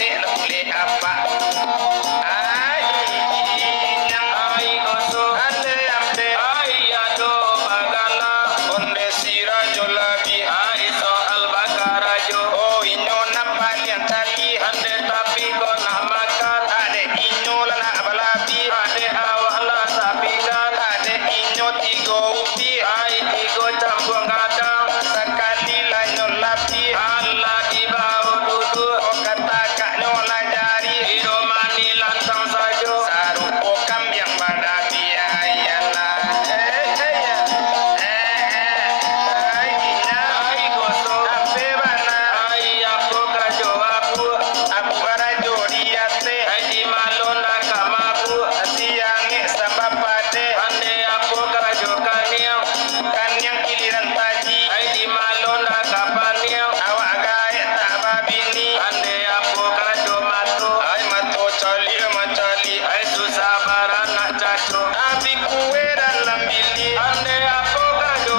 ate na kule apa. Ay inyang ay goso ate amte ay ado bagala onde sira jolabi ay so albakara jo oh inyo na palian tali ande tapi ko na makan ade inyo la na balabi ade awala sapi kan ade inyo tigo upi ay tigo campur kadang sekali la nyolabi ala di bawah dudu oh kata kak nyola jari hiro mani lantang sajo sarupo yang badabi ayala ay gina ay goso ape bana ay apo kajo aku barajo diate ay di malona kamaku asiange sabapade ande apo kajo kanyang kiliran taji ay di malona kapaniang awak gae tak babini ande apo kajo mato ay mato cali macali ay susah barang nak caco abi kue dalam bili ande apo kajo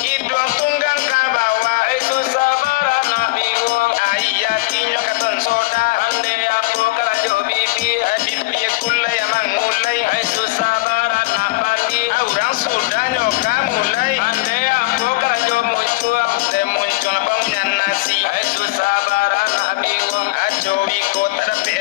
hidung tunggang kabawa ay susah barang nak bingung ay yakinyo katon soda ande apo kajo bibi ay bibi kulay mangulay ay susah barang nak pandi orang sudah nyoka mulai ande apo kajo muncul bangunan nasi ay susah barang nak bingung ajo wiko terpe